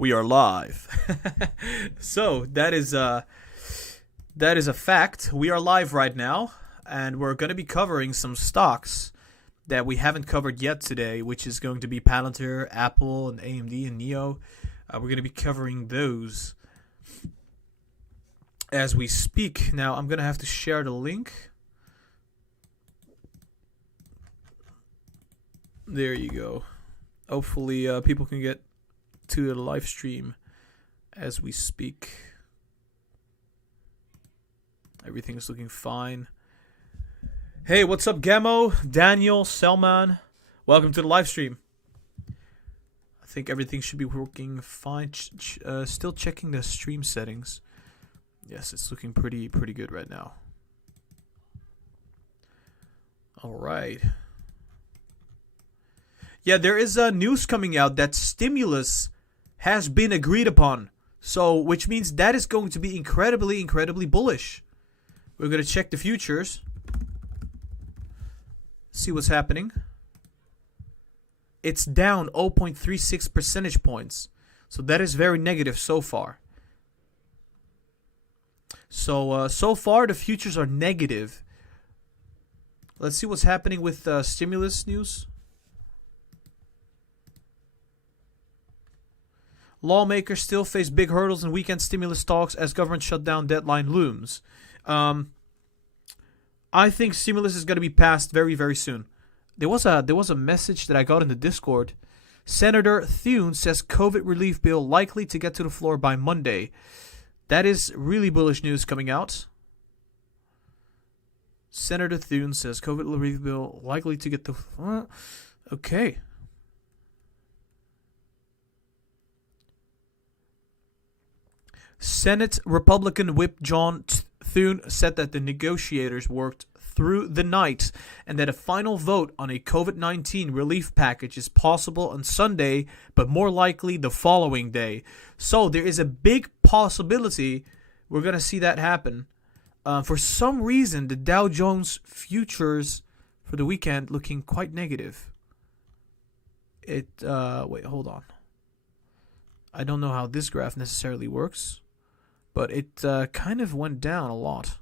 We are live. So that is a fact. We are live right now, and we're going to be covering some stocks that we haven't covered yet today, which is going to be Palantir, Apple, and AMD and Neo. We're going to be covering those as we speak. Now, I'm going to have to share the link. There you go. Hopefully, people can get to the live stream as we speak. Everything is looking fine. Hey, what's up, Gamo, Daniel, Selman? Welcome to the live stream. I think everything should be working fine. Still checking the stream settings. Yes, it's looking pretty good right now. All right. Yeah, there is news coming out that stimulus has been agreed upon. So, which means that is going to be incredibly bullish. We're going to check the futures. See what's happening. It's down 0.36 percentage points. So that is very negative so far. So far the futures are negative. Let's see what's happening with stimulus news. Lawmakers still face big hurdles in weekend stimulus talks as government shutdown deadline looms. I think stimulus is going to be passed very soon. There was a message that I got in the Discord. Senator Thune says COVID relief bill likely to get to the floor by Monday. That is really bullish news coming out. Senator Thune says COVID relief bill likely to get to... okay. Senate Republican Whip John Thune said that the negotiators worked through the night and that a final vote on a COVID-19 relief package is possible on Sunday, but more likely the following day. So there is a big possibility we're going to see that happen. For some reason, the Dow Jones futures for the weekend looking quite negative. Wait, hold on. I don't know how this graph necessarily works. But it kind of went down a lot.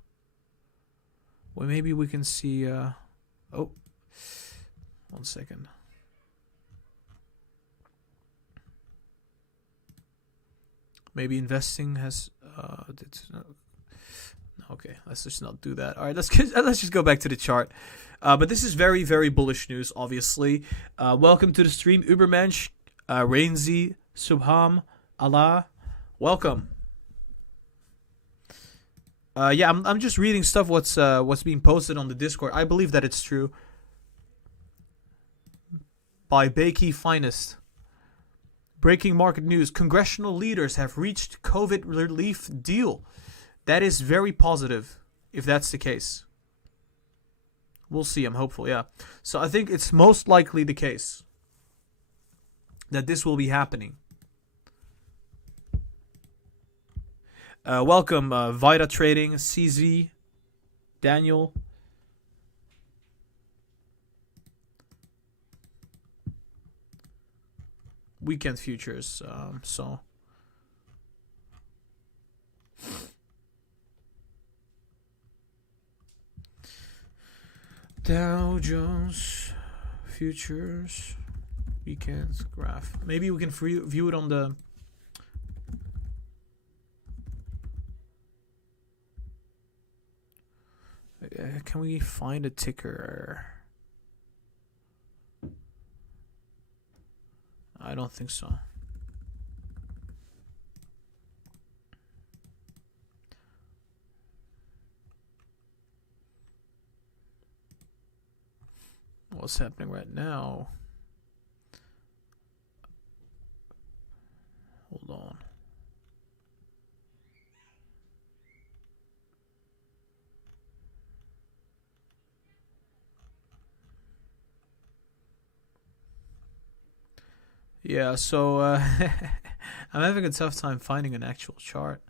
Well, maybe we can see... oh, 1 second. Maybe investing has... okay, let's just not do that. All right, let's just go back to the chart. But this is very bullish news, obviously. Welcome to the stream, Ubermensch, Rainzi, Subham, Allah. Welcome. Yeah, I'm just reading stuff what's being posted on the Discord. I believe that it's true. By Bakey Finest. Breaking market news. Congressional leaders have reached COVID relief deal. That is very positive, if that's the case. We'll see, I'm hopeful, yeah. So I think it's most likely the case that this will be happening. Welcome, Vita Trading, CZ, Daniel. Weekend futures, so. Dow Jones futures, weekend graph. Maybe we can view it on the... can we find a ticker? I don't think so. What's happening right now? Hold on. Yeah, so I'm having a tough time finding an actual chart.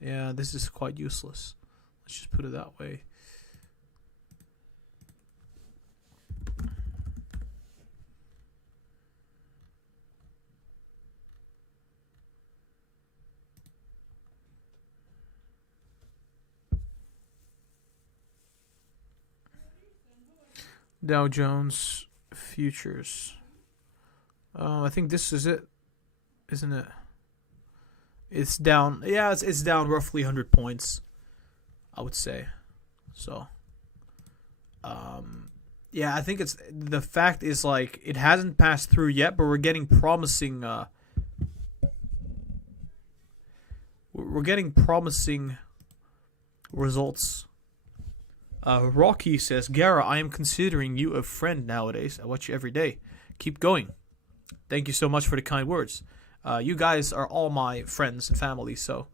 Yeah, this is quite useless. Let's just put it that way. Dow Jones futures. I think this is it, isn't it? It's down. Yeah, it's down roughly 100 points, I would say. So, yeah, I think it's the fact is like it hasn't passed through yet, but we're getting promising. We're getting promising results. Rocky says, Gara, I am considering you a friend nowadays. I watch you every day. Keep going. Thank you so much for the kind words. You guys are all my friends and family, so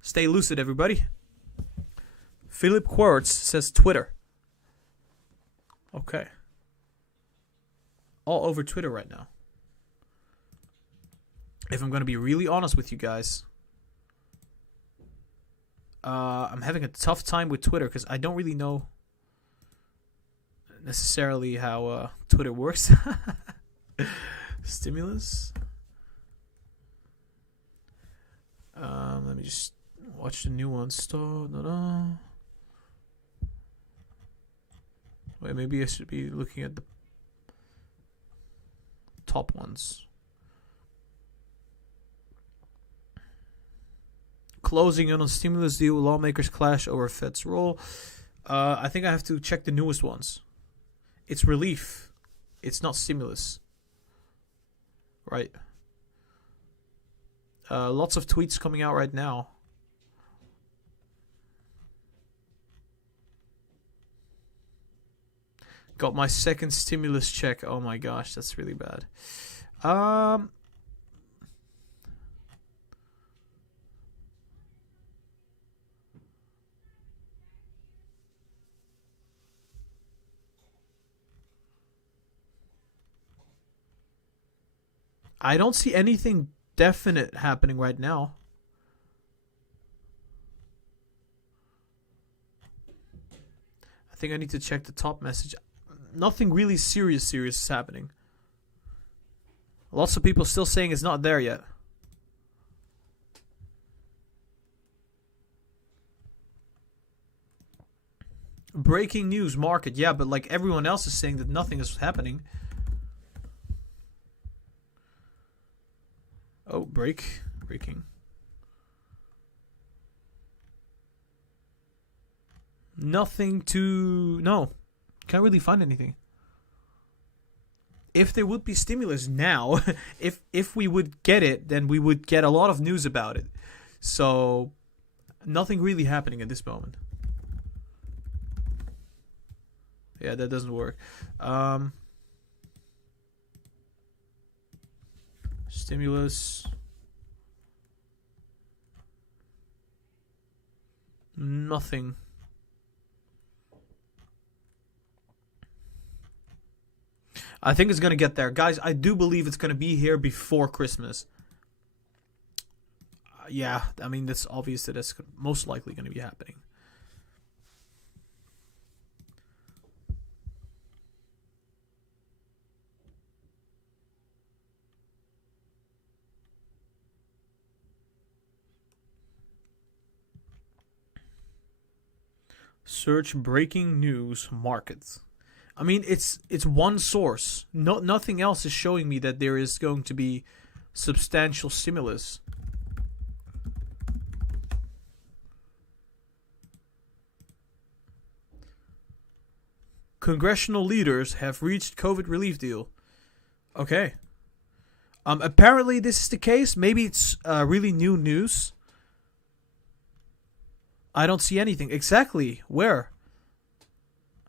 stay lucid, everybody. Philip Quartz says Twitter. Okay. All over Twitter right now. If I'm going to be really honest with you guys, I'm having a tough time with Twitter because I don't really know necessarily how Twitter works. Stimulus. Let me just watch the new ones. Wait, maybe I should be looking at the top ones. Closing in on stimulus deal, lawmakers clash over Fed's role. I think I have to check the newest ones. It's relief. It's not stimulus. Right. Lots of tweets coming out right now. Got my second stimulus check. Oh my gosh, that's really bad. I don't see anything definite happening right now. I think I need to check the top message. Nothing really serious is happening. Lots of people still saying it's not there yet. Breaking news market. Yeah, but like everyone else is saying that nothing is happening. Oh, breaking. Nothing to... No. Can't really find anything. If there would be stimulus now, if we would get it, then we would get a lot of news about it. So, nothing really happening at this moment. Yeah, that doesn't work. Stimulus. Nothing. I think it's going to get there. Guys, I do believe it's going to be here before Christmas. Yeah, I mean, that's obvious that it's most likely going to be happening. Search breaking news market. I mean, it's one source. Nothing else is showing me that there is going to be substantial stimulus. Congressional leaders have reached COVID relief deal. Okay. Apparently this is the case. Maybe it's really new news. I don't see anything. Exactly. Where?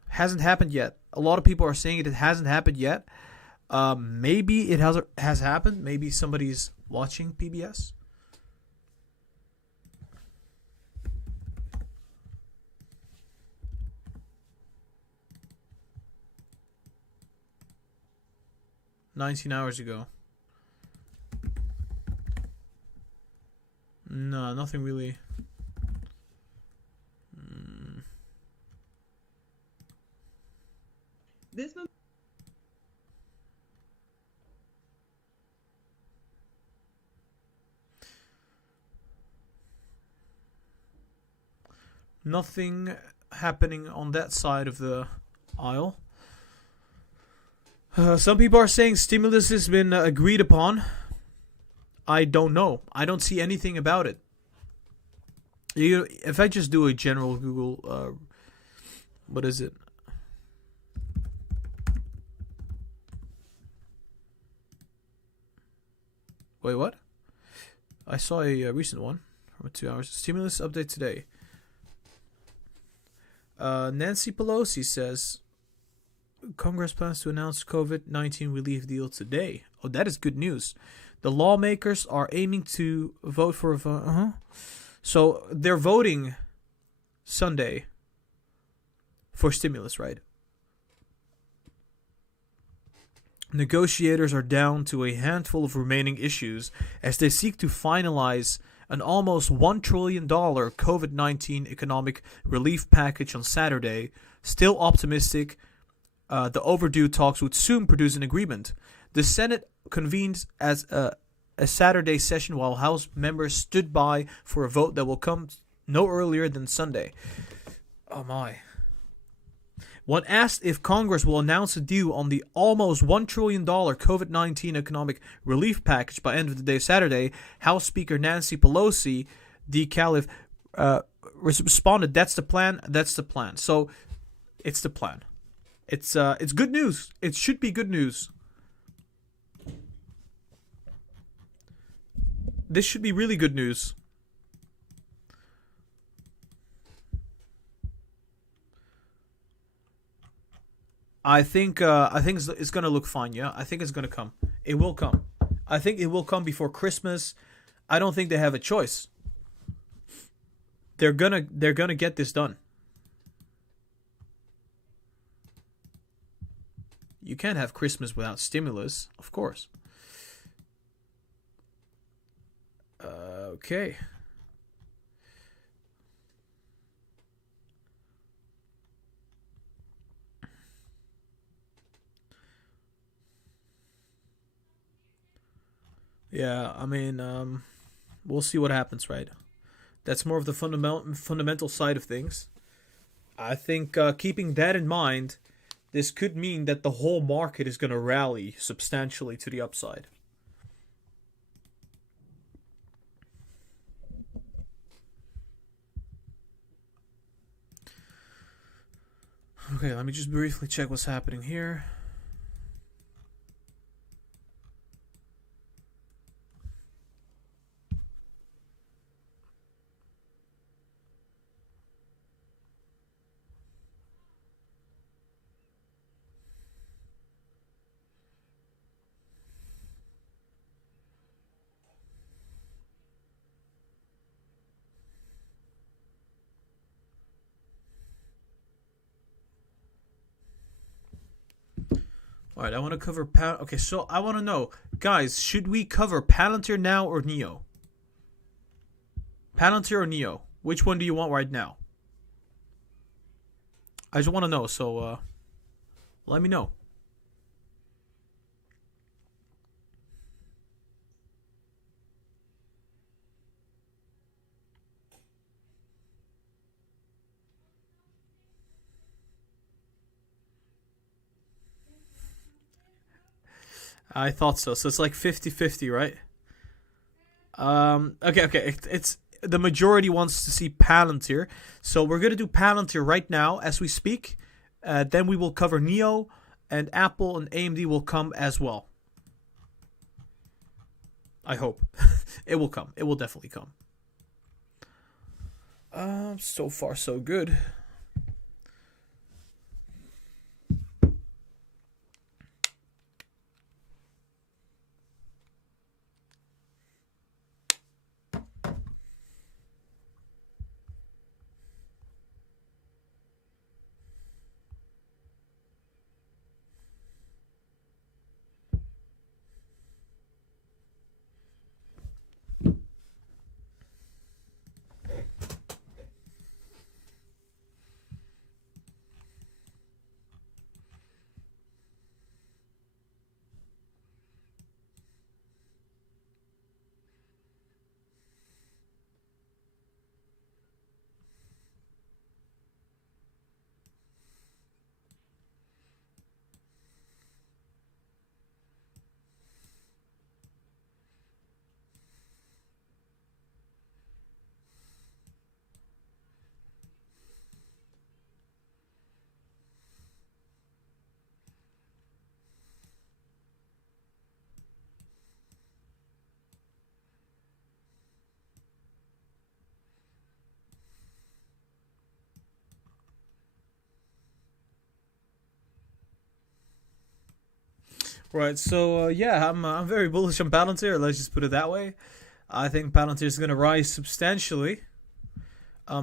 Hasn't happened yet. A lot of people are saying it hasn't happened yet. Maybe it has happened. Maybe somebody's watching PBS. "19 hours ago." No, nothing really. This one. Nothing happening on that side of the aisle. Some people are saying stimulus has been agreed upon. I don't know. I don't see anything about it. If I just do a general Google, what is it? Wait, what? I saw a recent one from 2 hours. Stimulus update today. Nancy Pelosi says Congress plans to announce COVID-19 relief deal today. Oh, that is good news. The lawmakers are aiming to vote for a... So they're voting Sunday for stimulus, right? Negotiators are down to a handful of remaining issues as they seek to finalize an almost $1 trillion COVID-19 economic relief package on Saturday. Still optimistic, the overdue talks would soon produce an agreement. The Senate convened as a Saturday session while House members stood by for a vote that will come no earlier than Sunday. Oh my. When asked if Congress will announce a deal on the almost $1 trillion COVID-19 economic relief package by end of the day Saturday, House Speaker Nancy Pelosi, the Caliph, responded, "That's the plan. That's the plan." So, it's the plan. It's good news. It should be good news. This should be really good news. I think it's gonna look fine. Yeah, I think it's gonna come. It will come. I think it will come before Christmas. I don't think they have a choice. They're gonna get this done. You can't have Christmas without stimulus, of course. Okay. Yeah, I mean, we'll see what happens, right? That's more of the fundamental side of things. I think keeping that in mind, this could mean that the whole market is going to rally substantially to the upside. Okay, let me just briefly check what's happening here. All right, I want to cover Okay, so I want to know, guys, should we cover Palantir now or Neo? Palantir or Neo? Which one do you want right now? I just want to know, so let me know. I thought so. So it's like 50-50, right? Okay. It's the majority wants to see Palantir. So we're going to do Palantir right now as we speak. Then we will cover Neo, and Apple and AMD will come as well. I hope. It will come. It will definitely come. So far so good. Right. So yeah, I'm very bullish on Palantir. Let's just put it that way. I think Palantir is going to rise substantially.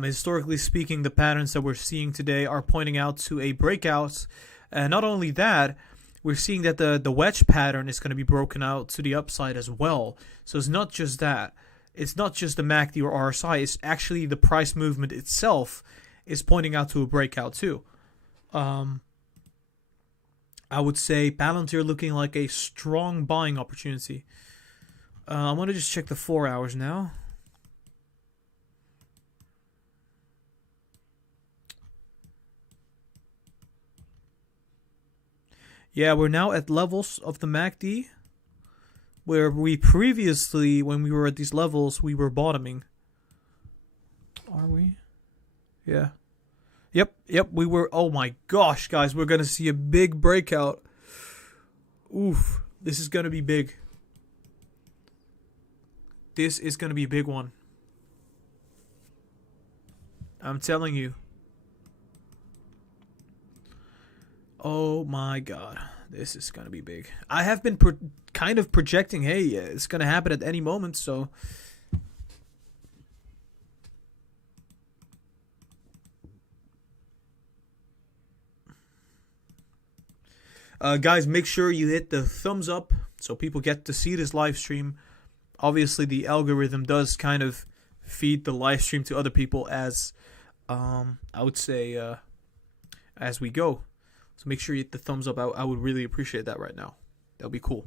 Historically speaking, the patterns that we're seeing today are pointing out to a breakout. And not only that, we're seeing that the wedge pattern is going to be broken out to the upside as well. So it's not just that. It's not just the MACD or RSI. It's actually the price movement itself is pointing out to a breakout too. I would say Palantir looking like a strong buying opportunity. I want to just check the 4 hours now. Yeah, we're now at levels of the MACD where we previously, when we were at these levels, we were bottoming. Are we? Yeah. Yep, we were. Oh my gosh, guys, we're going to see a big breakout. Oof, this is going to be big. This is going to be a big one. I'm telling you. Oh my god, this is gonna be big. I have been kind of projecting, hey, it's gonna happen at any moment, so. Guys, make sure you hit the thumbs up so people get to see this live stream. Obviously, the algorithm does kind of feed the live stream to other people as, I would say, as we go. So make sure you hit the thumbs up. I would really appreciate that right now. That would be cool.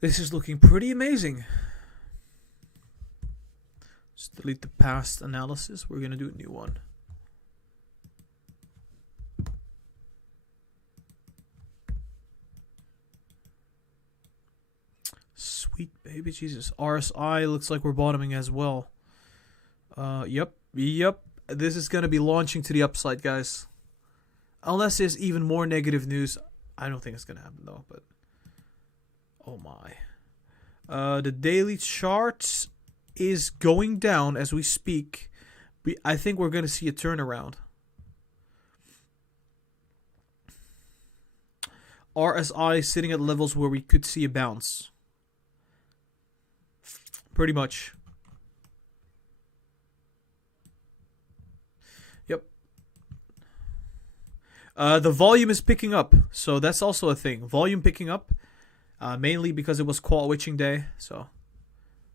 This is looking pretty amazing. Just delete the past analysis. We're going to do a new one. Sweet baby Jesus. RSI looks like we're bottoming as well. Yep. This is going to be launching to the upside, guys. Unless there's even more negative news. I don't think it's going to happen, though. But oh, my. The daily chart is going down as we speak. I think we're going to see a turnaround. RSI sitting at levels where we could see a bounce. Pretty much. Yep. The volume is picking up, so that's also a thing. Volume picking up, mainly because it was quad witching day, so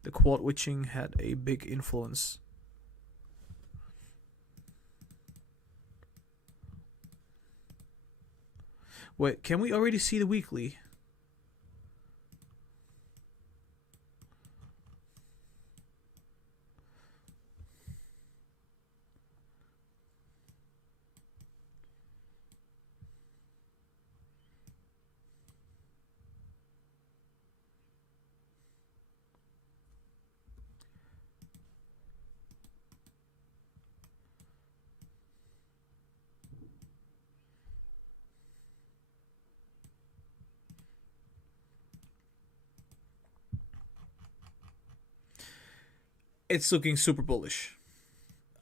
the quad witching had a big influence. Wait, can we already see the weekly? It's looking super bullish.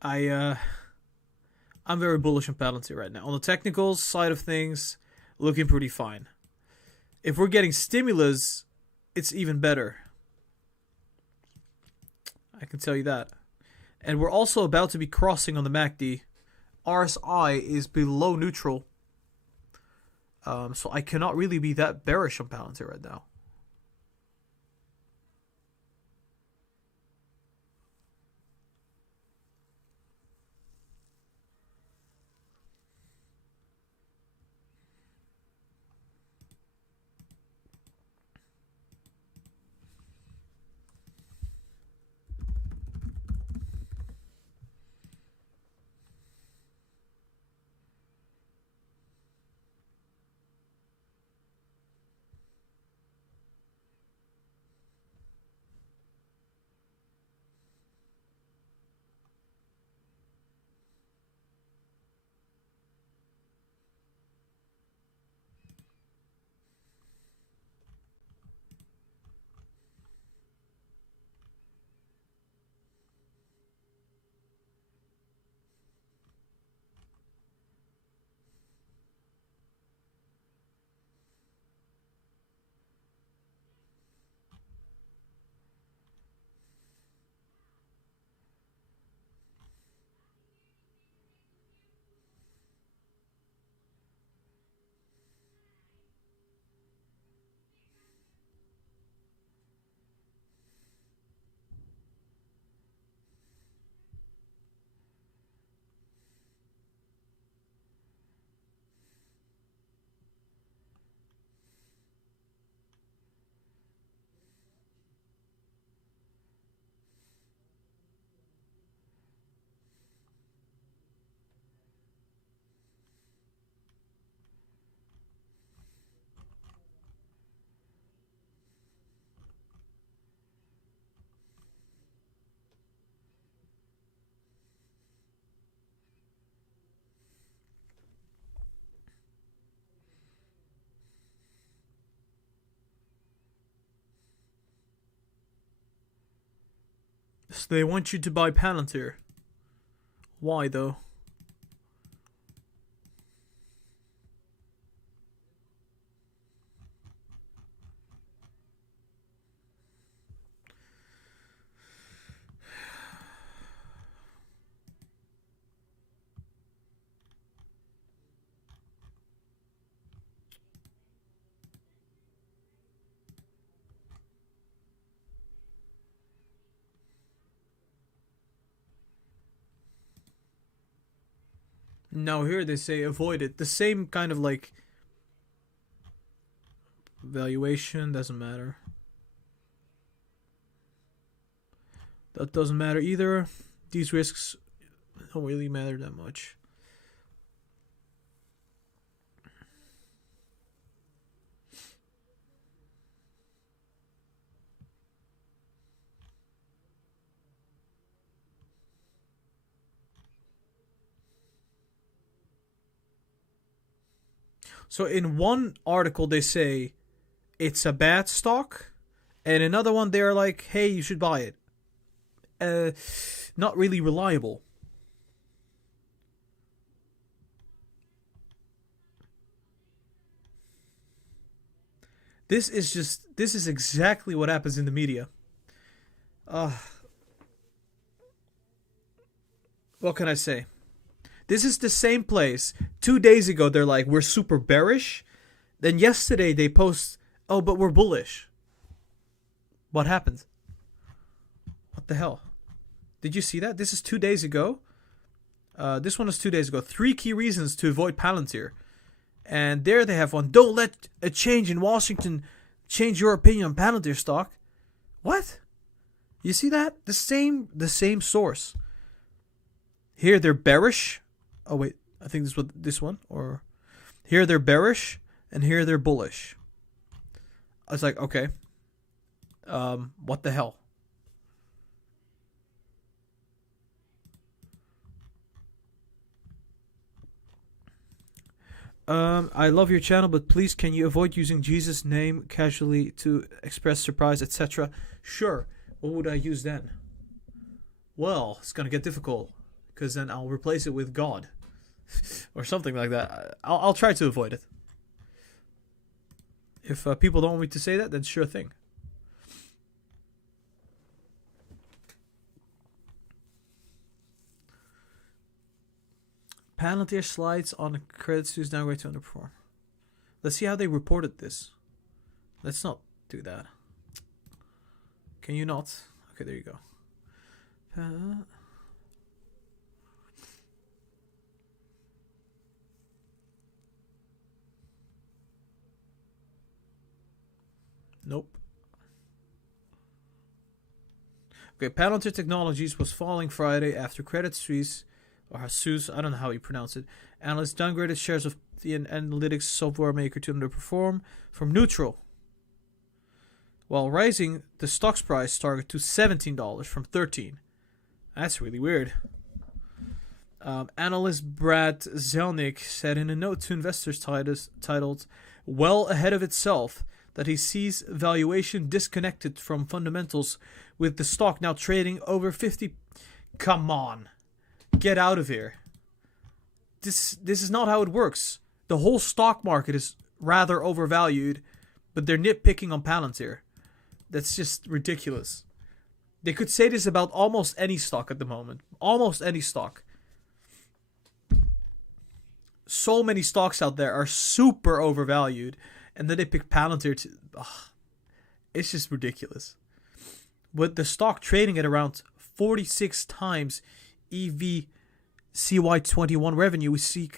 I'm very bullish on Palantir right now. On the technicals side of things, looking pretty fine. If we're getting stimulus, it's even better. I can tell you that. And we're also about to be crossing on the MACD. RSI is below neutral. So I cannot really be that bearish on Palantir right now. So they want you to buy Palantir. Why though? Now here they say avoid it. The same kind of like valuation doesn't matter. That doesn't matter either. These risks don't really matter that much. So in one article they say it's a bad stock, and another one they're like, hey, you should buy it. Not really reliable. This is exactly what happens in the media. Uh, what can I say? This is the same place. 2 days ago, they're like, we're super bearish. Then yesterday, they post, oh, but we're bullish. What happened? What the hell? Did you see that? This is 2 days ago. This one is 2 days ago. 3 key reasons to avoid Palantir. And there they have one. Don't let a change in Washington change your opinion on Palantir stock. What? You see that? The same source. Here they're bearish. Oh wait, I think this one, or here they're bearish and here they're bullish. I was like, okay, what the hell? I love your channel, but please can you avoid using Jesus' name casually to express surprise, etc.? Sure. What would I use then? Well, it's gonna get difficult because then I'll replace it with God. Or something like that. I'll try to avoid it. If people don't want me to say that, then sure thing. Palantir slides on Credit Suisse downgrade to underperform. Let's see how they reported this. Let's not do that. Can you not? Okay, there you go. Nope. Okay, Palantir Technologies was falling Friday after Credit Suisse, or Suisse, I don't know how you pronounce it, analysts downgraded shares of the analytics software maker to underperform from neutral, while raising the stock's price target to $17 from $13. That's really weird. Analyst Brad Zelnick said in a note to investors titled "Well Ahead of Itself" that he sees valuation disconnected from fundamentals, with the stock now trading over 50. Come on, get out of here. This is not how it works. The whole stock market is rather overvalued, but they're nitpicking on Palantir. That's just ridiculous. They could say this about almost any stock at the moment. Almost any stock. So many stocks out there are super overvalued, and then they pick Palantir to... it's just ridiculous. With the stock trading at around 46 times EV CY21 revenue, we see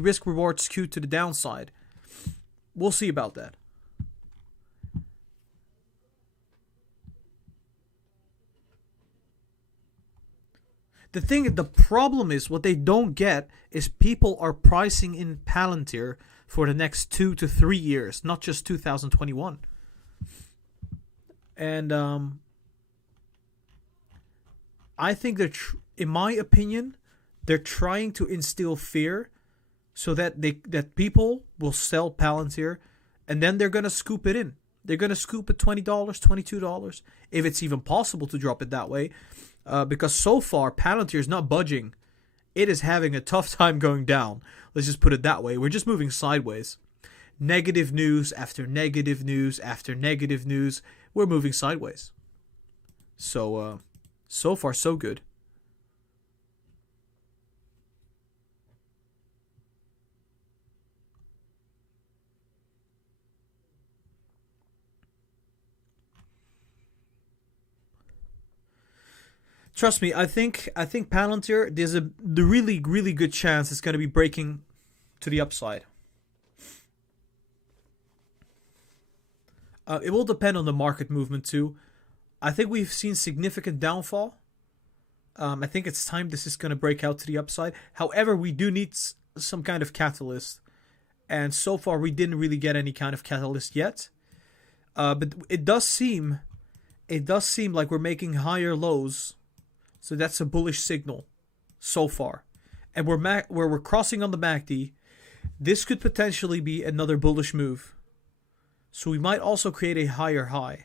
risk reward skewed to the downside. We'll see about that. The problem is what they don't get is people are pricing in Palantir for the next 2 to 3 years, not just 2021. And I think in my opinion, they're trying to instill fear so that people will sell Palantir, and then they're gonna scoop it in. They're going to scoop at $20, $22, if it's even possible to drop it that way. Because so far, Palantir is not budging. It is having a tough time going down. Let's just put it that way. We're just moving sideways. Negative news after negative news after negative news. We're moving sideways. So, so far, so good. Trust me, I think Palantir, there's the really good chance it's going to be breaking to the upside. It will depend on the market movement too. I think we've seen significant downfall. I think it's time this is going to break out to the upside. However, we do need some kind of catalyst, and so far we didn't really get any kind of catalyst yet. But it does seem like we're making higher lows, so that's a bullish signal so far. And where we're crossing on the MACD, this could potentially be another bullish move. So we might also create a higher high.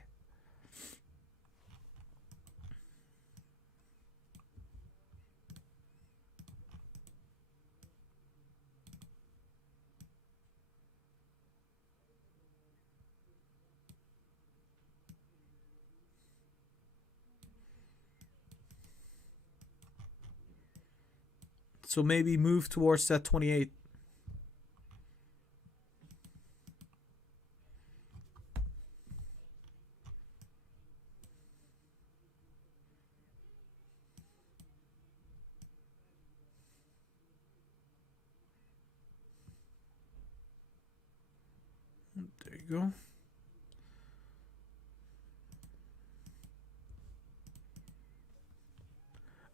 So maybe move towards that 28. There you go.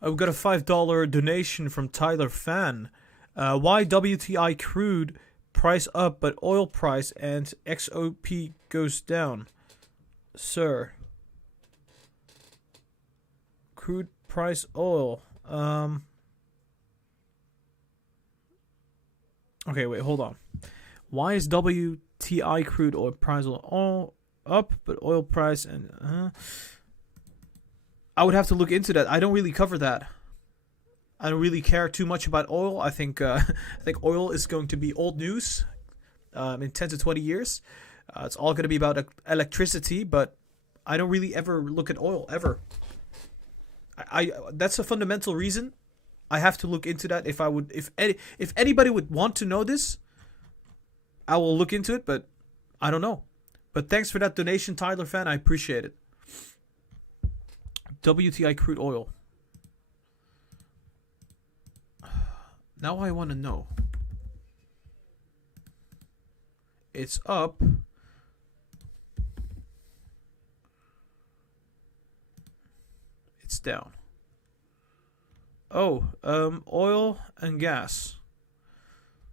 We've got a $5 donation from Tyler Fan. Why WTI crude price up but oil price and XOP goes down? Sir. Crude price oil. Okay, wait, hold on. Why is WTI crude oil price all up but oil price and... I would have to look into that. I don't really cover that. I don't really care too much about oil. I think oil is going to be old news in 10 to 20 years. It's all going to be about electricity, but I don't really ever look at oil ever. I that's a fundamental reason. I have to look into that. If anybody would want to know this, I will look into it, but I don't know. But thanks for that donation, Tyler Fan. I appreciate it. WTI crude oil. Now I want to know. It's up. It's down. Oh, oil and gas.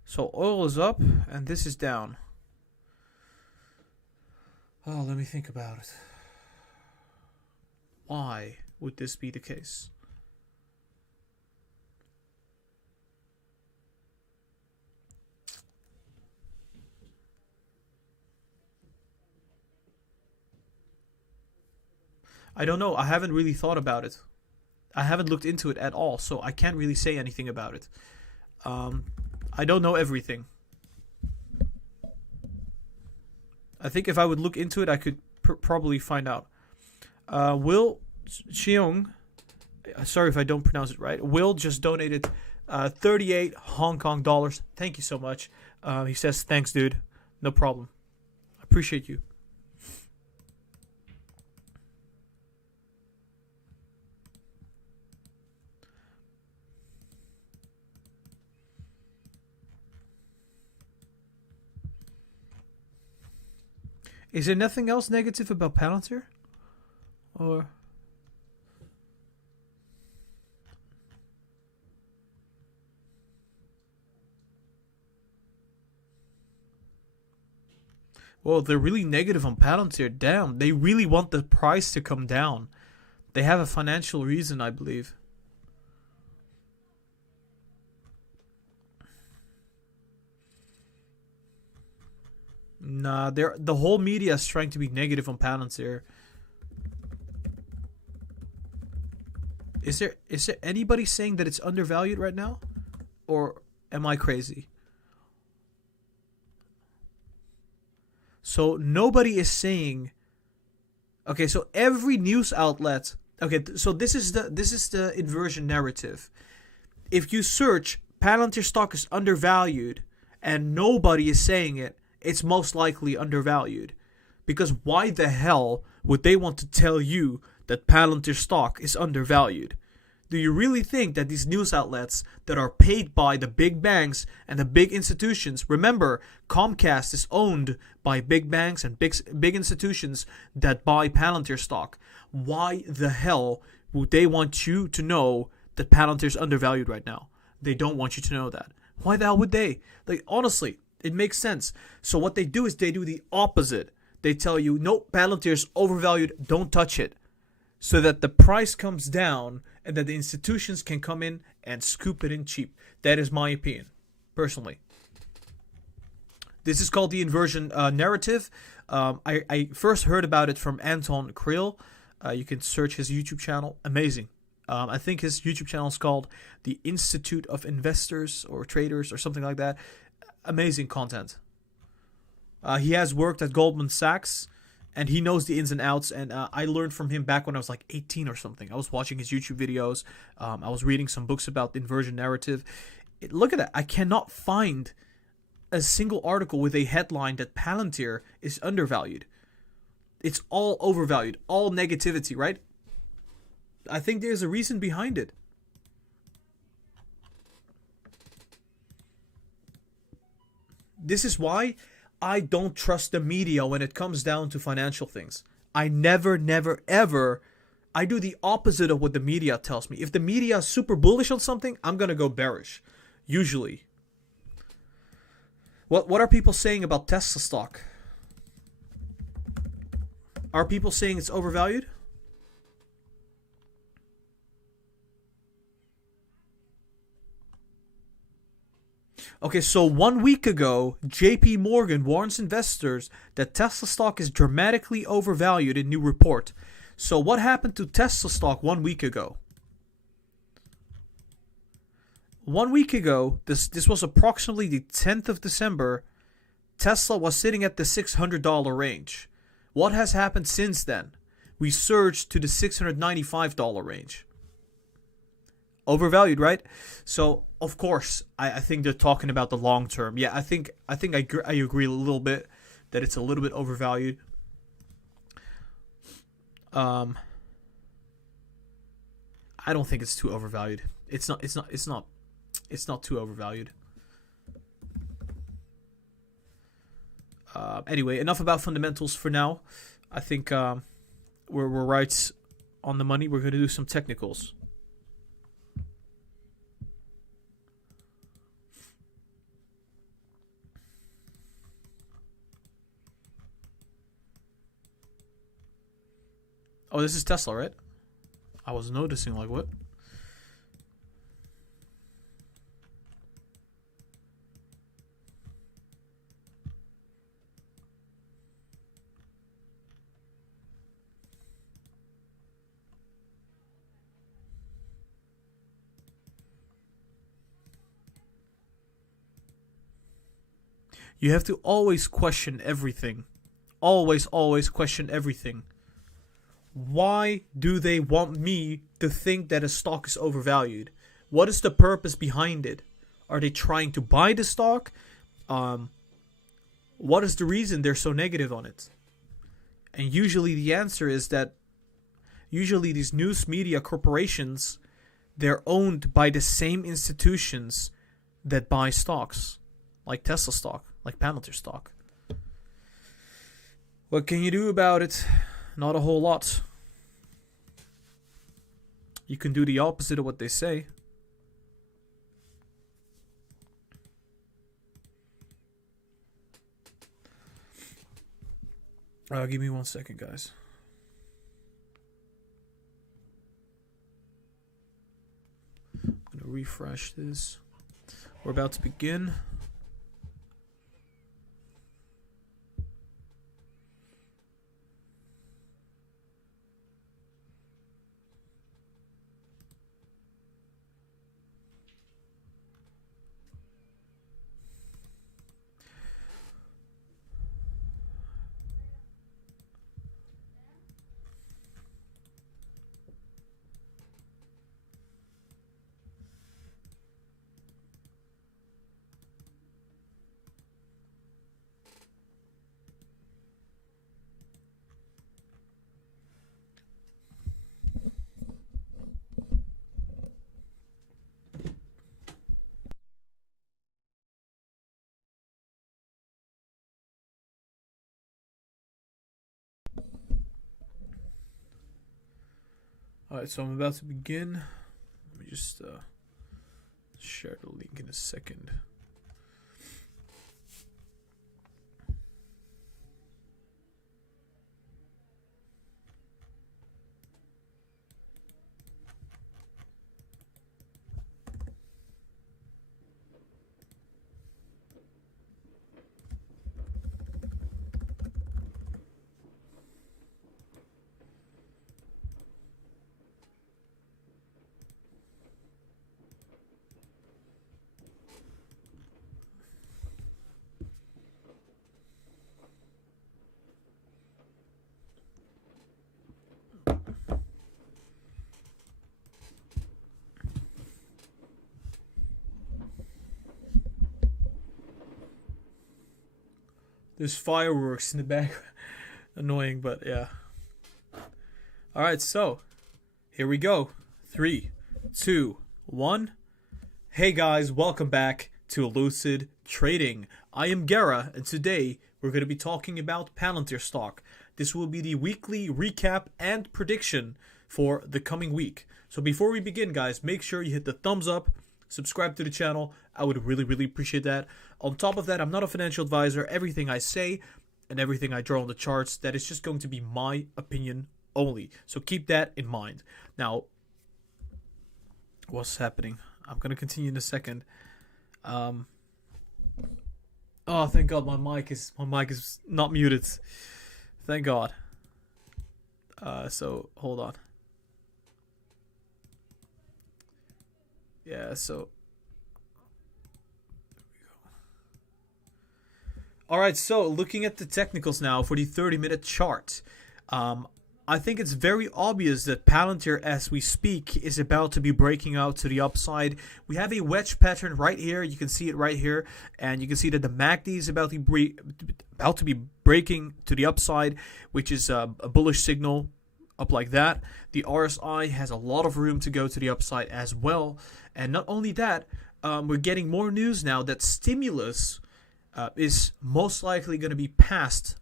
So oil is up and this is down. Oh, let me think about it. Why would this be the case? I don't know. I haven't really thought about it. I haven't looked into it at all, so I can't really say anything about it. I don't know everything. I think if I would look into it, I could probably find out. Will Cheong, sorry if I don't pronounce it right. Will just donated 38 Hong Kong dollars. Thank you so much. He says, thanks, dude. No problem. I appreciate you. Is there nothing else negative about Palantir? Or... Well, they're really negative on Palantir. Damn, they really want the price to come down. They have a financial reason, I believe. Nah, the whole media is trying to be negative on Palantir. Is there anybody saying that it's undervalued right now, or am I crazy? So nobody is saying. Okay, so every news outlet. Okay, so this is the inversion narrative. If you search Palantir stock is undervalued and nobody is saying it, it's most likely undervalued. Because why the hell would they want to tell you that Palantir stock is undervalued? Do you really think that these news outlets that are paid by the big banks and the big institutions, remember, Comcast is owned by big banks and big institutions that buy Palantir stock. Why the hell would they want you to know that Palantir is undervalued right now? They don't want you to know that. Why the hell would they? Like, honestly, it makes sense. So what they do is they do the opposite. They tell you, no, Palantir is overvalued, don't touch it. So that the price comes down and that the institutions can come in and scoop it in cheap. That is my opinion, personally. This is called the inversion narrative. I first heard about it from Anton Krill. You can search his YouTube channel. Amazing. I think his YouTube channel is called the Institute of Investors or Traders or something like that. Amazing content. He has worked at Goldman Sachs. And he knows the ins and outs, and I learned from him back when I was like 18 or something. I was watching his YouTube videos. I was reading some books about the inversion narrative. Look at that. I cannot find a single article with a headline that Palantir is undervalued. It's all overvalued, all negativity, right? I think there's a reason behind it. This is why I don't trust the media when it comes down to financial things. I never, ever. I do the opposite of what the media tells me. If the media is super bullish on something, I'm going to go bearish. Usually. What are people saying about Tesla stock? Are people saying it's overvalued? Okay, so 1 week ago, JP Morgan warns investors that Tesla stock is dramatically overvalued in new report. So what happened to Tesla stock 1 week ago? 1 week ago, this was approximately the 10th of December, Tesla was sitting at the $600 range. What has happened since then? We surged to the $695 range. Overvalued, right? So of course, I think they're talking about the long term. Yeah, I think I agree a little bit that it's a little bit overvalued. I don't think it's too overvalued. It's not too overvalued. Anyway, enough about fundamentals for now. I think we're right on the money. We're going to do some technicals. Oh, this is Tesla, right? I was noticing, like, what? You have to always question everything. Always question everything. Why do they want me to think that a stock is overvalued? What is the purpose behind it? Are they trying to buy the stock? What is the reason they're so negative on it? And usually the answer is that usually these news media corporations, they're owned by the same institutions that buy stocks, like Tesla stock, like Palantir stock. What can you do about it? Not a whole lot. You can do the opposite of what they say. Give me 1 second, guys. I'm going to refresh this. We're about to begin. Alright, so I'm about to begin. Let me just share the link in a second. There's fireworks in the background. Annoying, but yeah. Alright, so here we go. 3, 2, 1. Hey guys, welcome back to Lucid Trading. I am Gera, and today we're going to be talking about Palantir stock. This will be the weekly recap and prediction for the coming week. So before we begin, guys, make sure you hit the thumbs up, subscribe to the channel. I would really appreciate that. On top of that, I'm not a financial advisor. Everything I say and everything I draw on the charts, that is just going to be my opinion only. So keep that in mind. Now, what's happening? I'm going to continue in a second. Oh, thank God my mic is not muted. Thank God. So hold on. Yeah, so alright, so looking at the technicals now for the 30-minute chart. I think it's very obvious that Palantir, as we speak, is about to be breaking out to the upside. We have a wedge pattern right here. You can see it right here. And you can see that the MACD is about to be breaking to the upside, which is a bullish signal up like that. The RSI has a lot of room to go to the upside as well. And not only that, we're getting more news now that stimulus is most likely going to be passed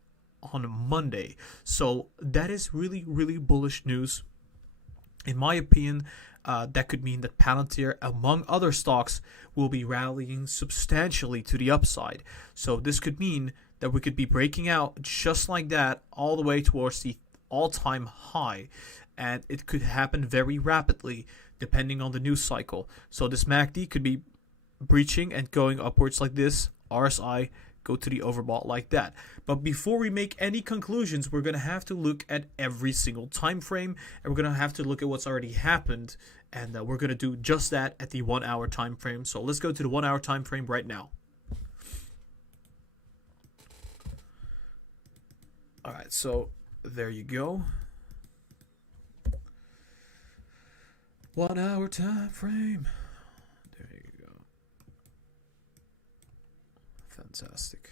on Monday. So that is really bullish news. In my opinion, that could mean that Palantir, among other stocks, will be rallying substantially to the upside. So this could mean that we could be breaking out just like that all the way towards the all-time high. And it could happen very rapidly depending on the news cycle. So this MACD could be breaching and going upwards like this. RSI go to the overbought like that. But before we make any conclusions, we're going to have to look at every single time frame, and we're going to have to look at what's already happened, and we're going to do just that at the 1 hour time frame. So let's go to the 1 hour time frame right now. All right, so there you go. 1 hour time frame. There you go. Fantastic.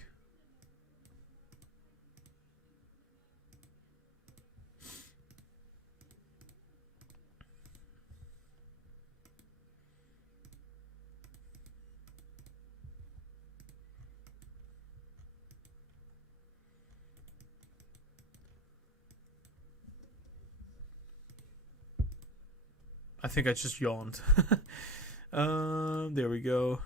I think I just yawned. There we go.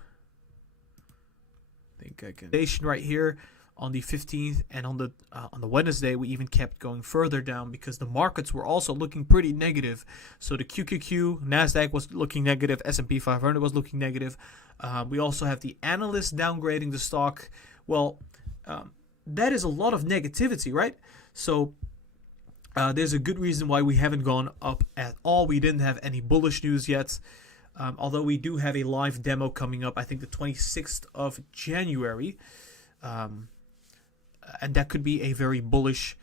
I think I can. Station right here on the 15th, and on the Wednesday we even kept going further down because the markets were also looking pretty negative. So the QQQ, Nasdaq was looking negative, S&P 500 was looking negative. We also have the analysts downgrading the stock. Well, that is a lot of negativity, right? So there's a good reason why we haven't gone up at all. We didn't have any bullish news yet. Although we do have a live demo coming up, I think the 26th of January. And that could be a very bullish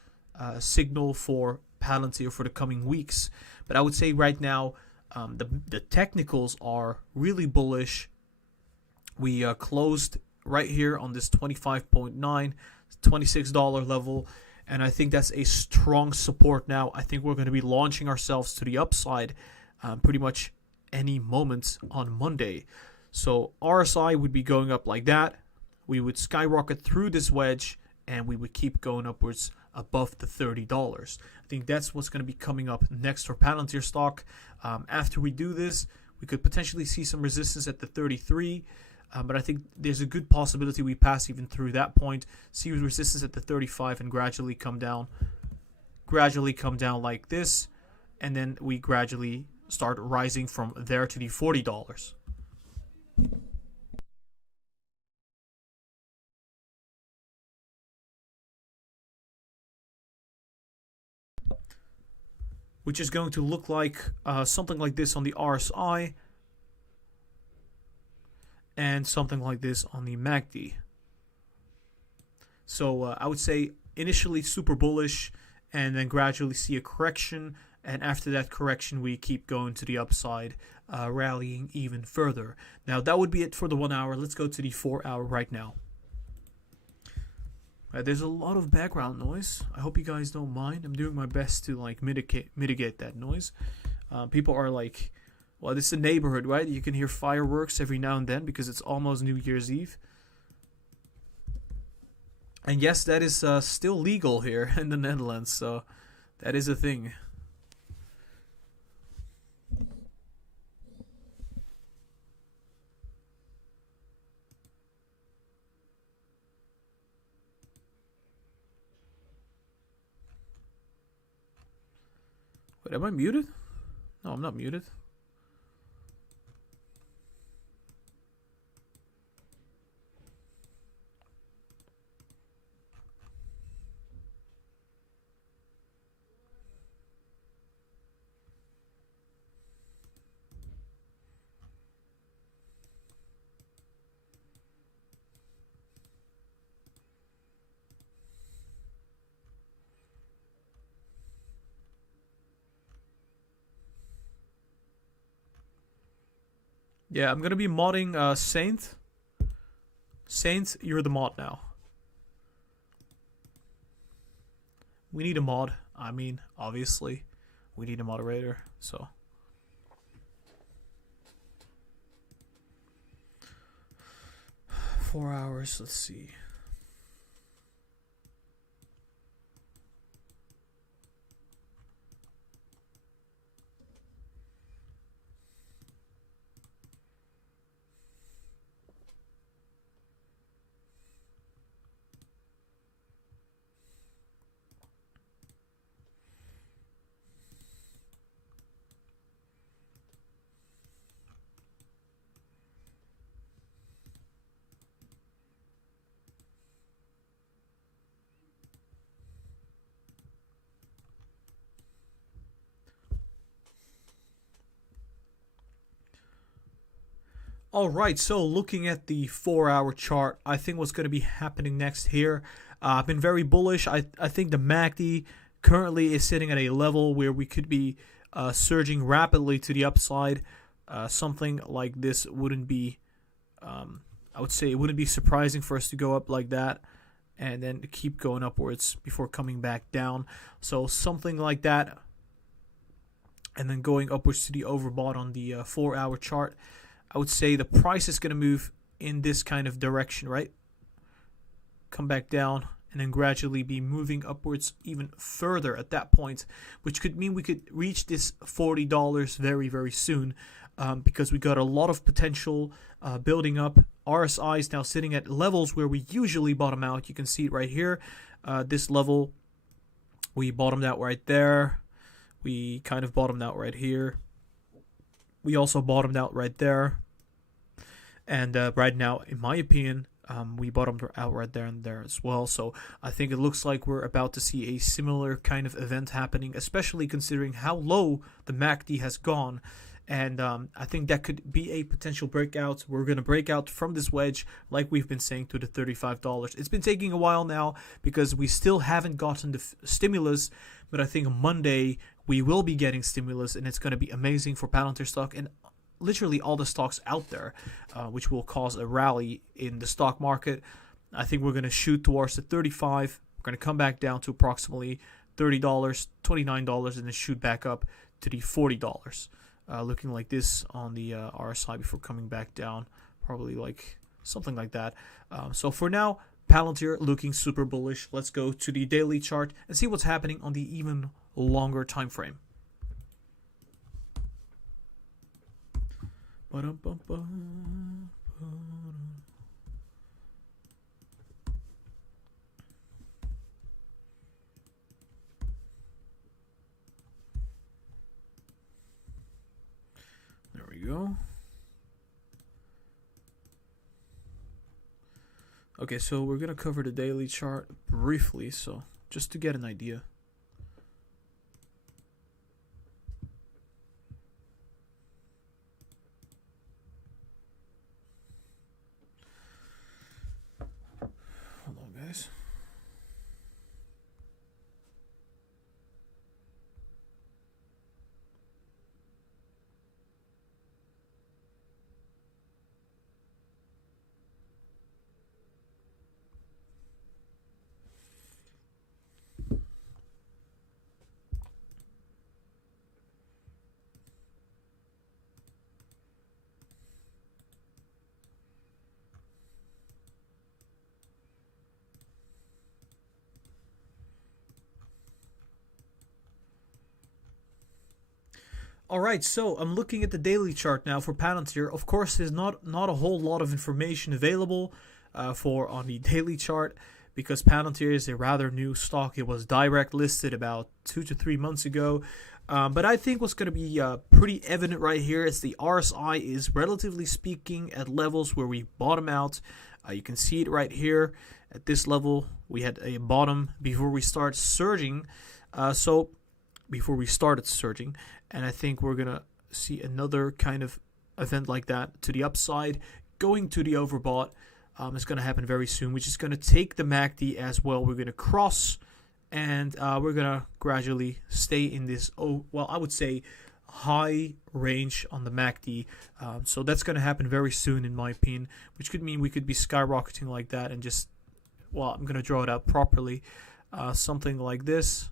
signal for Palantir for the coming weeks. But I would say right now, the technicals are really bullish. We closed right here on this 25.9, $26 level. And I think that's a strong support now. I think we're going to be launching ourselves to the upside pretty much any moment on Monday. So RSI would be going up like that. We would skyrocket through this wedge, and we would keep going upwards above the $30. I think that's what's going to be coming up next for Palantir stock. After we do this, we could potentially see some resistance at the 33. But I think there's a good possibility we pass even through that point, see resistance at the 35, and gradually come down like this, and then we gradually start rising from there to the $40. Which is going to look like something like this on the RSI, and something like this on the MACD. So I would say initially super bullish, and then gradually see a correction, and after that correction we keep going to the upside, rallying even further. Now that would be it for the 1 hour. Let's go to the 4 hour right now. There's a lot of background noise. I hope you guys don't mind. I'm doing my best to like mitigate that noise. People are like, well, this is a neighborhood, right? You can hear fireworks every now and then because it's almost New Year's Eve. And yes, that is still legal here in the Netherlands, so that is a thing. Wait, am I muted? No, I'm not muted. Yeah, I'm gonna be modding Saint. Saint, you're the mod now. We need a mod. I mean, obviously, we need a moderator. So 4 hours. Let's see. All right, so looking at the 4 hour chart, I think what's going to be happening next here. I've been very bullish. I think the MACD currently is sitting at a level where we could be surging rapidly to the upside. Something like this wouldn't be, I would say it wouldn't be surprising for us to go up like that and then keep going upwards before coming back down. So something like that, and then going upwards to the overbought on the 4 hour chart. I would say the price is going to move in this kind of direction, right? Come back down and then gradually be moving upwards even further at that point, which could mean we could reach this $40 very, very soon, because we got a lot of potential building up. RSI is now sitting at levels where we usually bottom out. You can see it right here. This level, we bottomed out right there. We kind of bottomed out right here. We also bottomed out right there. And right now, in my opinion, we bottomed out right there and there as well. So I think it looks like we're about to see a similar kind of event happening, especially considering how low the MACD has gone. And I think that could be a potential breakout. We're going to break out from this wedge, like we've been saying, to the $35. It's been taking a while now because we still haven't gotten the stimulus. But I think Monday we will be getting stimulus, and it's going to be amazing for Palantir stock and literally all the stocks out there, which will cause a rally in the stock market. I think we're going to shoot towards the 35. We're going to come back down to approximately $30, $29, and then shoot back up to the $40. Looking like this on the RSI before coming back down, probably like something like that. So for now, Palantir looking super bullish. Let's go to the daily chart and see what's happening on the even longer time frame. There we go. Okay, so we're going to cover the daily chart briefly, so just to get an idea. Hold on, guys. All right, so I'm looking at the daily chart now for Palantir. Of course, there's not a whole lot of information available for on the daily chart because Palantir is a rather new stock. It was direct listed about 2 to 3 months ago. But I think what's going to be pretty evident right here is the RSI is relatively speaking at levels where we bottom out. You can see it right here at this level. We had a bottom before we start surging. Before we started surging, and I think we're gonna see another kind of event like that to the upside, going to the overbought. It's gonna happen very soon, which is gonna take the MACD as well. We're gonna cross, and we're gonna gradually stay in this. I would say high range on the MACD. So that's gonna happen very soon, in my opinion, which could mean we could be skyrocketing like that, and just I'm gonna draw it out properly, something like this.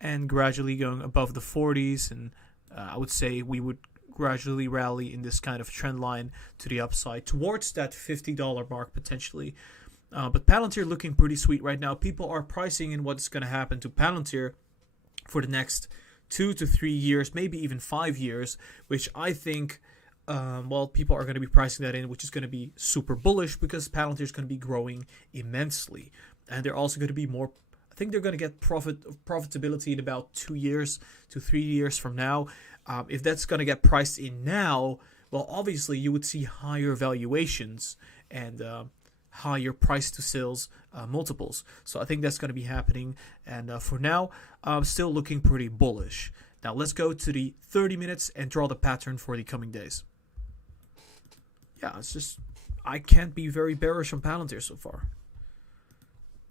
And gradually going above the 40s, and I would say we would gradually rally in this kind of trend line to the upside towards that $50 mark potentially. But Palantir looking pretty sweet right now. People are pricing in what's going to happen to Palantir for the next 2 to 3 years, maybe even 5 years, which I think, people are going to be pricing that in, which is going to be super bullish because Palantir is going to be growing immensely. And they're also going to be more, I think they're going to get profitability in about 2 years to 3 years from now. If that's going to get priced in now, well, obviously you would see higher valuations and higher price to sales multiples. So I think that's going to be happening. And for now, I'm still looking pretty bullish. Now let's go to the 30 minutes and draw the pattern for the coming days. Yeah, it's just, I can't be very bearish on Palantir so far.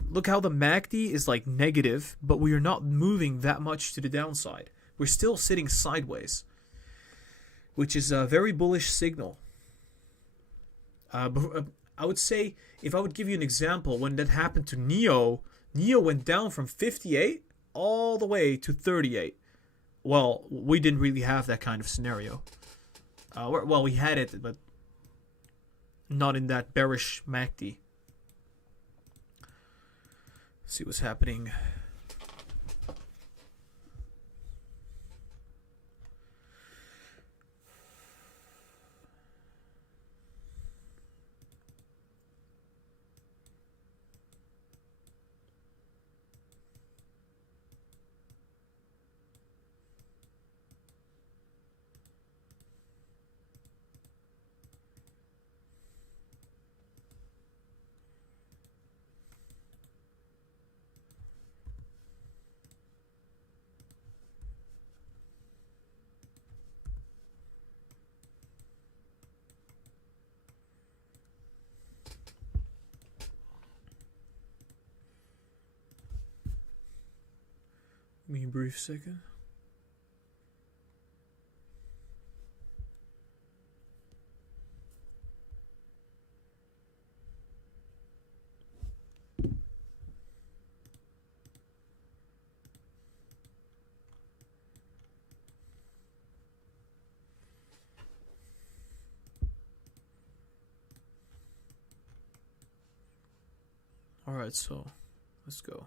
Look how the MACD is like negative, but we are not moving that much to the downside. We're still sitting sideways, which is a very bullish signal. I would say, if I would give you an example, when that happened to NIO went down from 58 all the way to 38. Well, we didn't really have that kind of scenario. We had it, but not in that bearish MACD. See what's happening. Give me a brief second. All right, so let's go.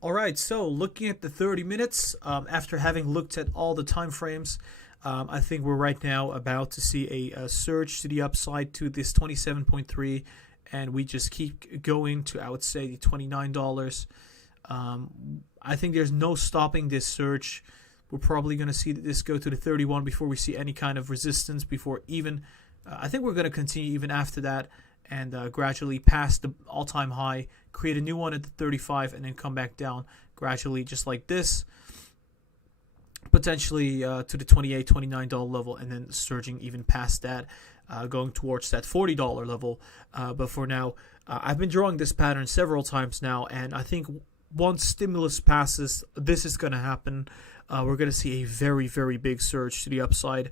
All right, so looking at the 30 minutes, after having looked at all the time frames, I think we're right now about to see a surge to the upside to this 27.3, and we just keep going to, I would say, the $29. I think there's no stopping this surge. We're probably going to see this go to the 31 before we see any kind of resistance, before even, I think we're going to continue even after that, and gradually pass the all-time high, create a new one at the 35, and then come back down gradually just like this, potentially to the $28, $29 level, and then surging even past that, going towards that $40 level. But for now, I've been drawing this pattern several times now, and I think once stimulus passes, this is going to happen. We're going to see a very, very big surge to the upside,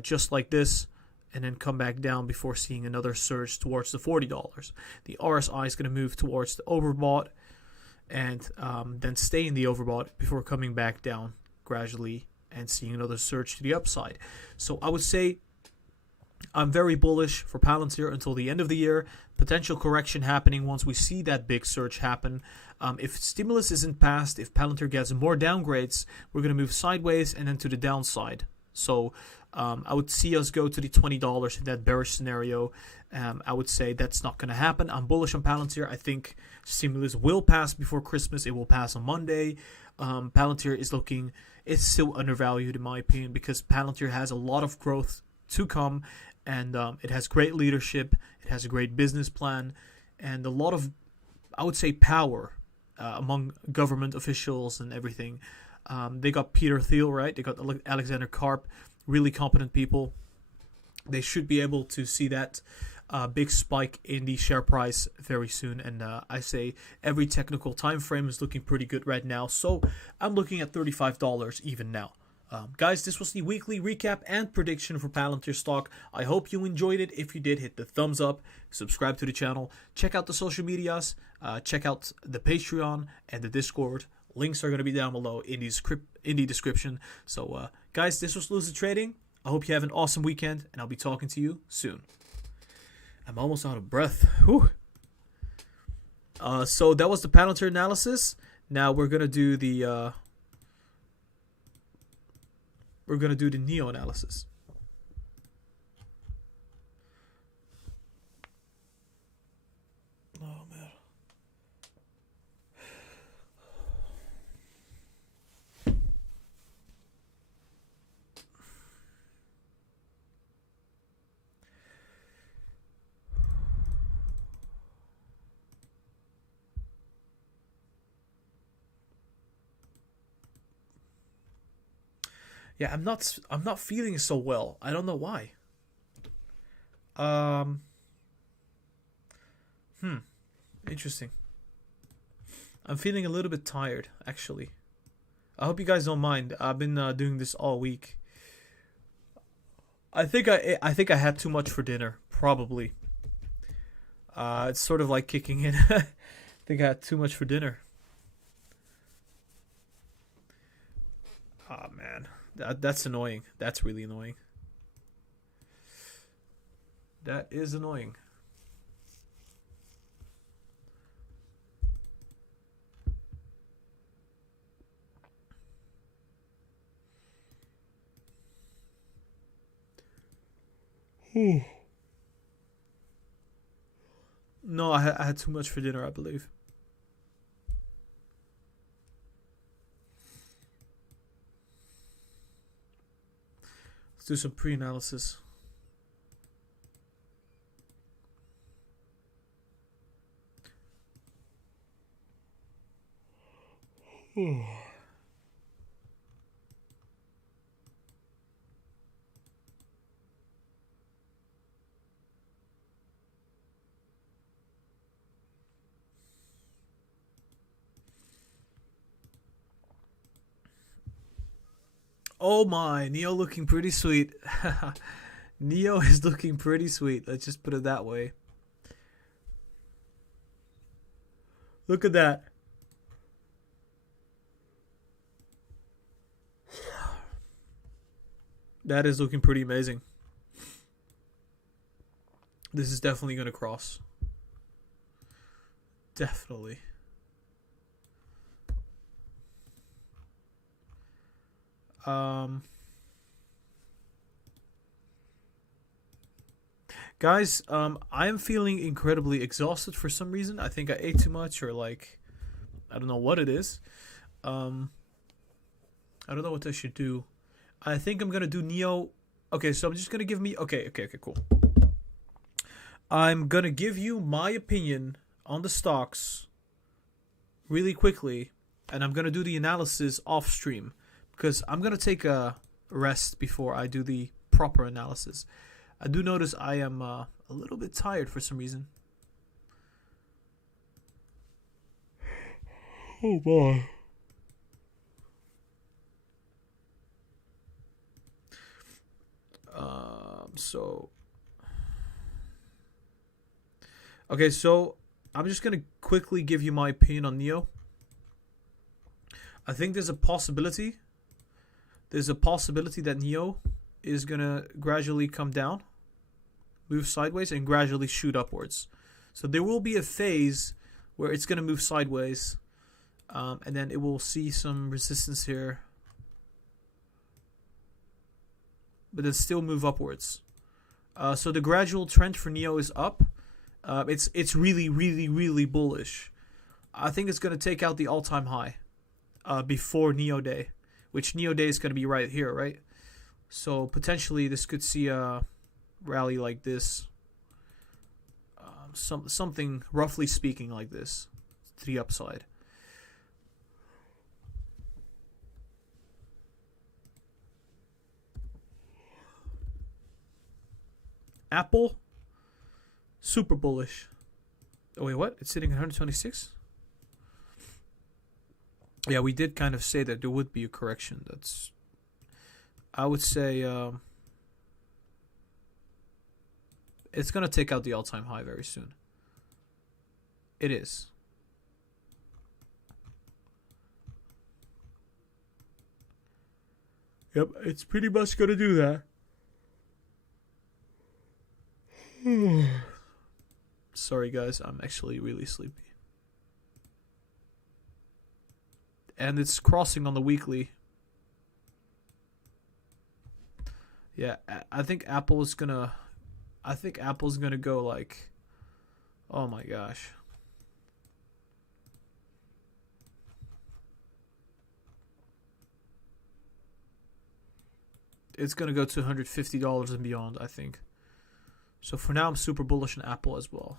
just like this, and then come back down before seeing another surge towards the $40. The RSI is going to move towards the overbought, and then stay in the overbought before coming back down gradually and seeing another surge to the upside. So I would say I'm very bullish for Palantir until the end of the year. Potential correction happening once we see that big surge happen. If stimulus isn't passed, if Palantir gets more downgrades, we're going to move sideways and then to the downside. So I would see us go to the $20 in that bearish scenario. I would say that's not going to happen. I'm bullish on Palantir. I think stimulus will pass before Christmas. It will pass on Monday. Palantir it's still undervalued in my opinion, because Palantir has a lot of growth to come, and it has great leadership. It has a great business plan, and a lot of, I would say, power among government officials and everything. They got Peter Thiel, right? They got Alexander Karp, really competent people. They should be able to see that big spike in the share price very soon. And I say every technical time frame is looking pretty good right now. So I'm looking at $35 even now. Guys, this was the weekly recap and prediction for Palantir stock. I hope you enjoyed it. If you did, hit the thumbs up, subscribe to the channel, check out the social medias, check out the Patreon and the Discord. Links are going to be down below in the description. So, guys, this was Lucid Trading. I hope you have an awesome weekend, and I'll be talking to you soon. I'm almost out of breath. Whew. So that was the Palantir analysis. Now we're gonna do the NIO analysis. Oh man. Yeah, I'm not feeling so well. I don't know why. Interesting. I'm feeling a little bit tired, actually. I hope you guys don't mind. I've been doing this all week. I think I had too much for dinner, probably. It's sort of like kicking in. I think I had too much for dinner. Oh man. That's annoying. That's really annoying. That is annoying. No, I had too much for dinner, I believe. Let's do some pre-analysis. Oh my, NIO looking pretty sweet. NIO is looking pretty sweet. Let's just put it that way. Look at that. That is looking pretty amazing. This is definitely going to cross. Definitely. Um, Guys, I am feeling incredibly exhausted for some reason. I think I ate too much, or like, I don't know what it is. Um, I don't know what I should do. I think I'm gonna do Neo. Okay, so I'm just gonna give me. Okay, cool. I'm gonna give you my opinion on the stocks really quickly, and I'm gonna do the analysis off stream because I'm gonna take a rest before I do the proper analysis. I do notice I am a little bit tired for some reason. Oh boy. So okay, so I'm just gonna quickly give you my opinion on Neo. I think there's a possibility. There's a possibility that Neo is gonna gradually come down, move sideways, and gradually shoot upwards. So there will be a phase where it's gonna move sideways, and then it will see some resistance here, but then still move upwards. So the gradual trend for Neo is up. It's really bullish. I think it's gonna take out the all-time high before Neo Day, which Neo Day is gonna be right here, right? So potentially this could see a rally like this, something roughly speaking like this to the upside. Apple, super bullish. Oh wait, what? It's sitting at 126. Yeah, we did kind of say that there would be a correction. That's, I would say, it's gonna take out the all-time high very soon. It is. Yep, it's pretty much gonna do that. Sorry, guys, I'm actually really sleepy. And it's crossing on the weekly. Yeah, I think Apple's gonna go like, oh my gosh. It's gonna go to $150 and beyond, I think. So for now, I'm super bullish on Apple as well.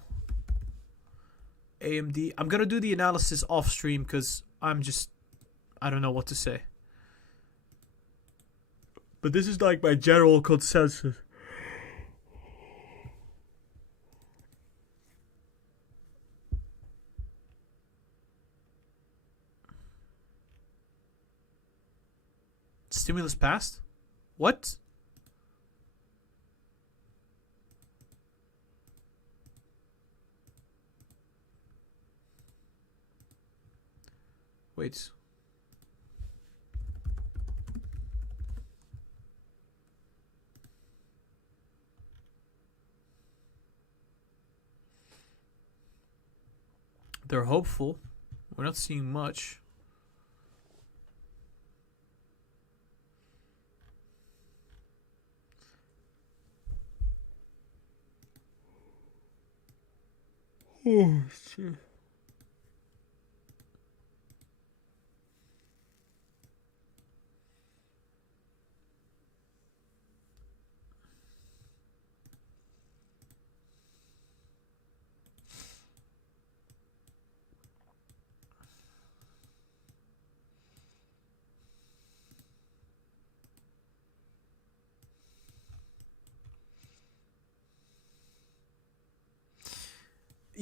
AMD, I'm gonna do the analysis off stream because I don't know what to say. But this is like my general consensus. Stimulus passed? What? Wait. They're hopeful. We're not seeing much. Oh, shit.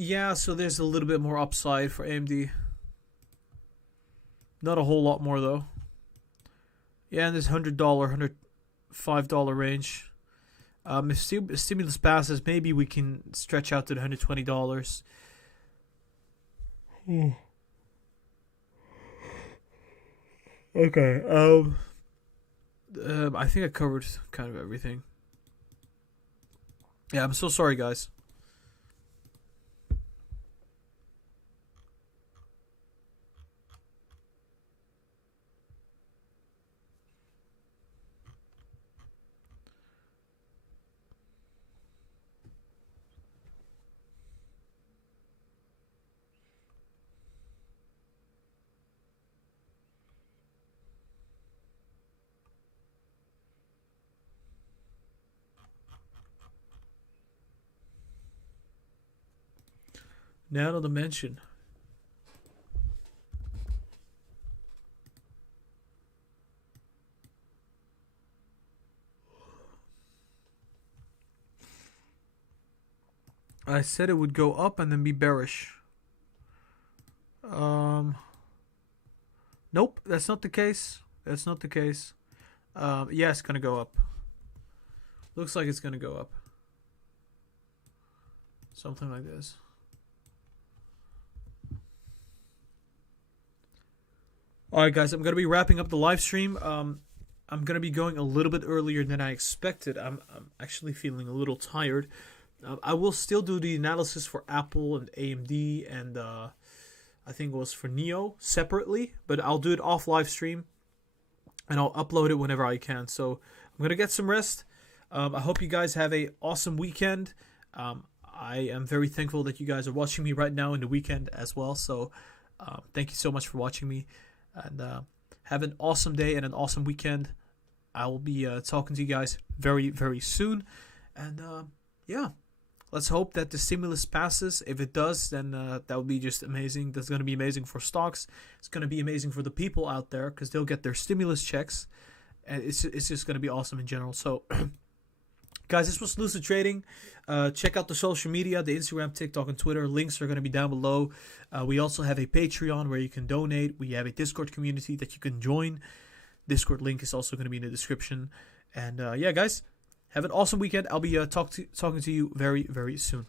Yeah, so there's a little bit more upside for AMD. Not a whole lot more though. Yeah, in this $100, $105 range. If stimulus passes, maybe we can stretch out to the $120. Okay. I think I covered kind of everything. Yeah, I'm so sorry, guys. Nano Dimension. I said it would go up and then be bearish. Nope, that's not the case. That's not the case. Yeah, it's gonna go up. Looks like it's gonna go up. Something like this. Alright guys, I'm gonna be wrapping up the live stream. I'm gonna be going a little bit earlier than I expected. I'm actually feeling a little tired. I will still do the analysis for Apple and AMD and I think it was for Neo separately, but I'll do it off live stream and I'll upload it whenever I can. So I'm gonna get some rest. I hope you guys have a awesome weekend. I am very thankful that you guys are watching me right now in the weekend as well. So thank you so much for watching me, and have an awesome day and an awesome weekend. I will be talking to you guys very, very soon. And yeah, let's hope that the stimulus passes. If it does, then that would be just amazing. That's going to be amazing for stocks. It's going to be amazing for the people out there because they'll get their stimulus checks. And it's just going to be awesome in general. So guys, this was Lucid Trading. Check out the social media, the Instagram, TikTok, and Twitter. Links are going to be down below. We also have a Patreon where you can donate. We have a Discord community that you can join. Discord link is also going to be in the description. And yeah, guys, have an awesome weekend. I'll be talking to you very, very soon.